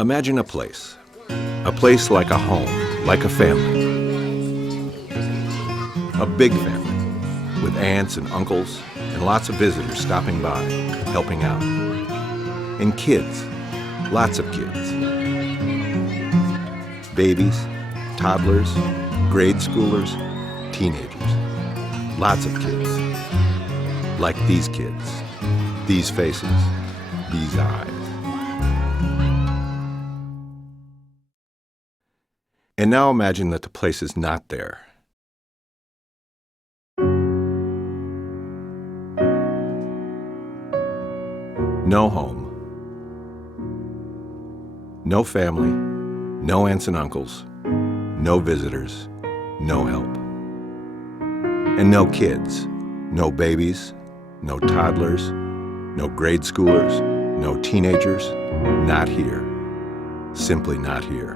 Imagine a place like a home, like a family. A big family with aunts and uncles and lots of visitors stopping by, helping out. And kids, lots of kids. Babies, toddlers, grade schoolers, teenagers. Lots of kids. Like these kids, these faces, these eyes. And now imagine that the place is not there. No home. No family. No aunts and uncles. No visitors. No help. And no kids. No babies. No toddlers. No grade schoolers. No teenagers. Not here. Simply not here.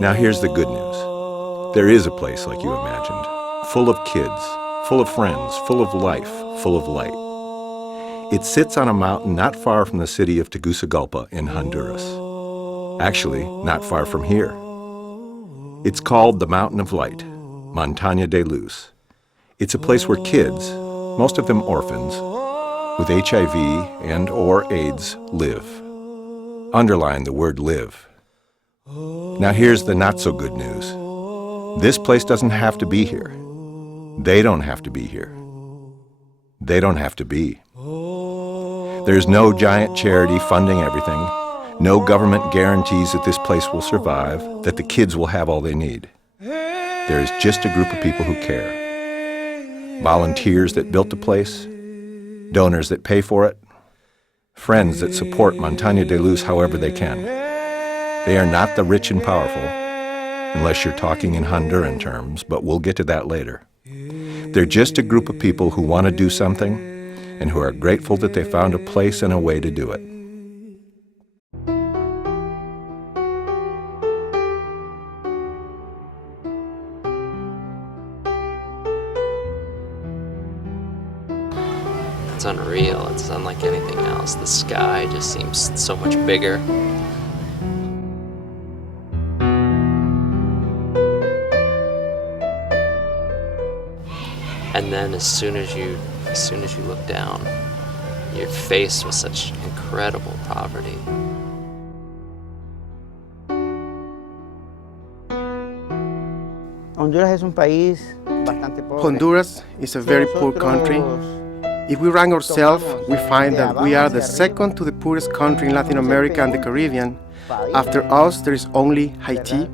Now here's the good news. There is a place like you imagined, full of kids, full of friends, full of life, full of light. It sits on a mountain not far from the city of Tegucigalpa in Honduras. Actually, not far from here. It's called the Mountain of Light, Montaña de Luz. It's a place where kids, most of them orphans, with HIV and/or AIDS live. Underline the word live. Now here's the not-so-good news. This place doesn't have to be here. They don't have to be here. They don't have to be. There's no giant charity funding everything, no government guarantees that this place will survive, that the kids will have all they need. There is just a group of people who care. Volunteers that built the place, donors that pay for it, friends that support Montaña de Luz however they can. They are not the rich and powerful, unless you're talking in Honduran terms, but we'll get to that later. They're just a group of people who want to do something and who are grateful that they found a place and a way to do it. It's unreal. It's unlike anything else. The sky just seems so much bigger. And then as soon as you look down, you're faced with such incredible poverty. Honduras is a very poor country. If we rank ourselves, we find that we are the second to the poorest country in Latin America and the Caribbean. After us, there is only Haiti.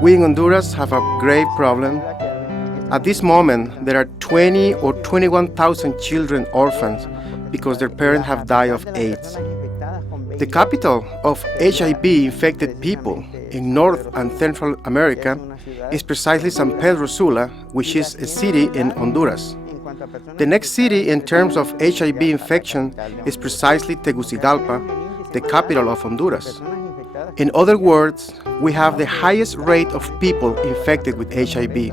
We in Honduras have a grave problem. At this moment, there are 20 or 21,000 children orphans because their parents have died of AIDS. The capital of HIV-infected people in North and Central America is precisely San Pedro Sula, which is a city in Honduras. The next city in terms of HIV infection is precisely Tegucigalpa, the capital of Honduras. In other words, we have the highest rate of people infected with HIV.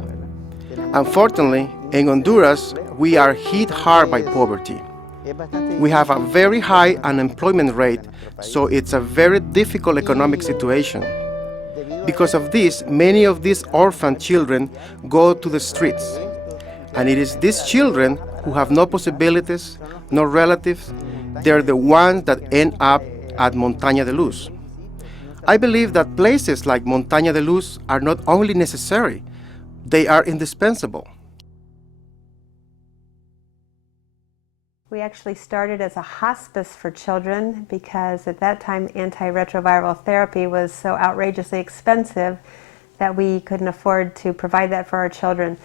Unfortunately, in Honduras, we are hit hard by poverty. We have a very high unemployment rate, so it's a very difficult economic situation. Because of this, many of these orphan children go to the streets. And it is these children who have no possibilities, no relatives. They're the ones that end up at Montaña de Luz. I believe that places like Montaña de Luz are not only necessary, they are indispensable. We actually started as a hospice for children because at that time antiretroviral therapy was so outrageously expensive that we couldn't afford to provide that for our children.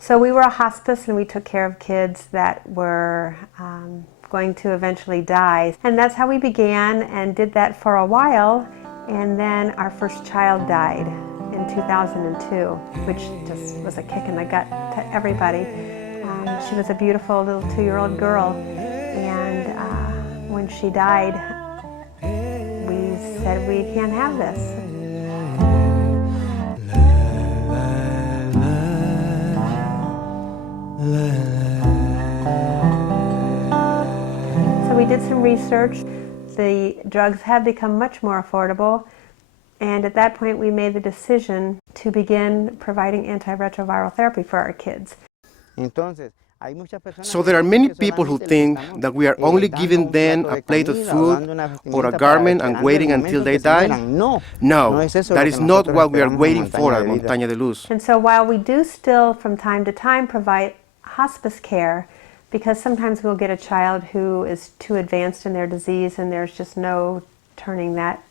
So we were a hospice and we took care of kids that were going to eventually die. And that's how we began and did that for a while. And then our first child died in 2002, which just was a kick in the gut to everybody. She was a beautiful little 2-year-old girl, and when she died, we said we can't have this. So we did some research. The drugs have become much more affordable, and at that point we made the decision to begin providing antiretroviral therapy for our kids. So there are many people who think that we are only giving them a plate of food or a garment and waiting until they die. No, that is not what we are waiting for at Montaña de Luz. And so while we do still from time to time provide hospice care, because sometimes we'll get a child who is too advanced in their disease and there's just no turning that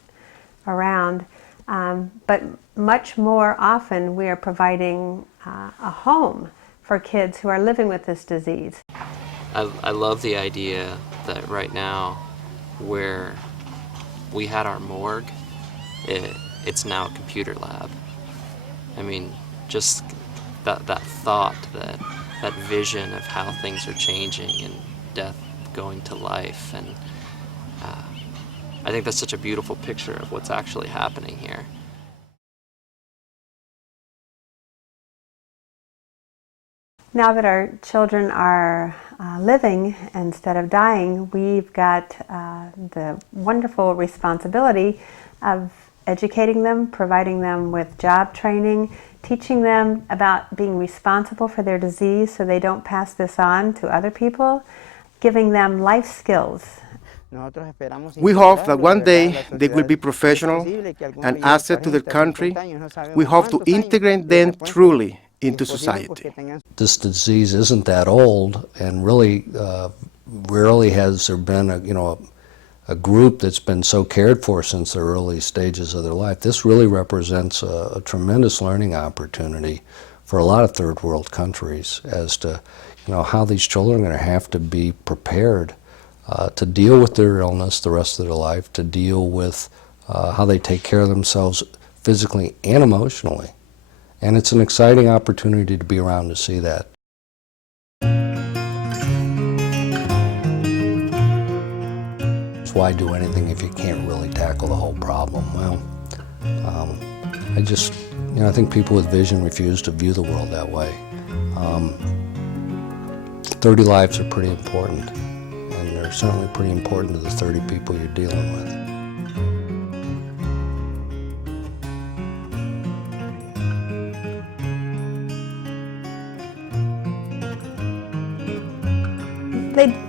around, but much more often we are providing a home for kids who are living with this disease. I love the idea that right now, where we had our morgue, it's now a computer lab. I mean, just that thought, that vision of how things are changing and death going to life, and I think that's such a beautiful picture of what's actually happening here. Now that our children are living instead of dying, we've got the wonderful responsibility of educating them, providing them with job training, teaching them about being responsible for their disease so they don't pass this on to other people, giving them life skills. We hope that one day they will be professional and asset to their country. We hope to integrate them truly into society. This disease isn't that old, and really rarely has there been a group that's been so cared for since the early stages of their life. This really represents a tremendous learning opportunity for a lot of third world countries as to how these children are going to have to be prepared to deal with their illness the rest of their life, to deal with how they take care of themselves physically and emotionally. And it's an exciting opportunity to be around to see that. Why do anything if you can't really tackle the whole problem? Well, I think people with vision refuse to view the world that way. 30 lives are pretty important, and they're certainly pretty important to the 30 people you're dealing with.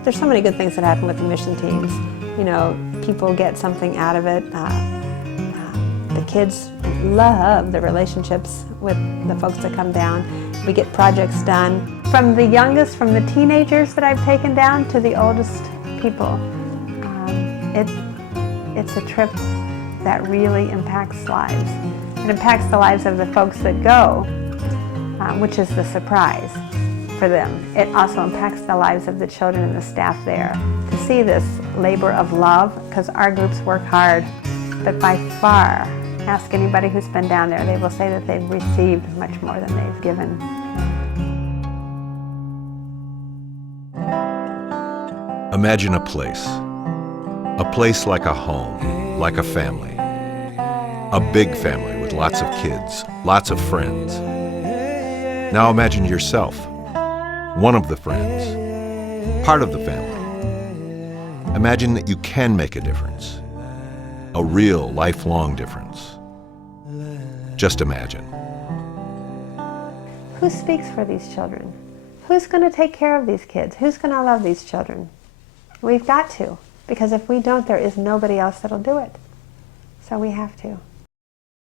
There's so many good things that happen with the mission teams. People get something out of it. The kids love the relationships with the folks that come down. We get projects done. From the youngest, from the teenagers that I've taken down to the oldest people. It's a trip that really impacts lives. It impacts the lives of the folks that go, which is the surprise for them. It also impacts the lives of the children and the staff there. To see this labor of love, because our groups work hard, but by far, ask anybody who's been down there, they will say that they've received much more than they've given. Imagine a place like a home, like a family. A big family with lots of kids, lots of friends. Now imagine yourself, one of the friends, part of the family. Imagine that you can make a difference, a real lifelong difference. Just imagine. Who speaks for these children? Who's going to take care of these kids? Who's going to love these children? We've got to, because if we don't, there is nobody else that'll do it. So we have to.